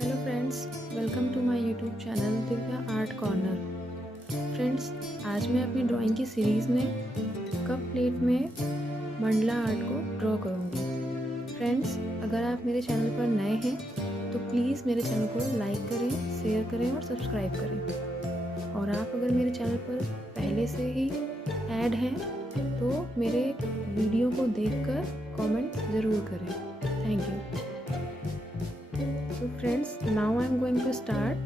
Hello friends, welcome to my YouTube channel Divya art corner. Friends, आज मैं अपनी ड्राइंग की सीरीज़ में कप प्लेट में मंडला आर्ट को ड्रॉ करूँगी। फ्रेंड्स, अगर आप मेरे चैनल पर नए हैं तो प्लीज़ मेरे चैनल को लाइक करें, शेयर करें और सब्सक्राइब करें। और आप अगर मेरे चैनल पर पहले से ही ऐड हैं तो मेरे वीडियो को देखकर कमेंट ज़रूर करें। Thank you. So friends, now I'm going to start.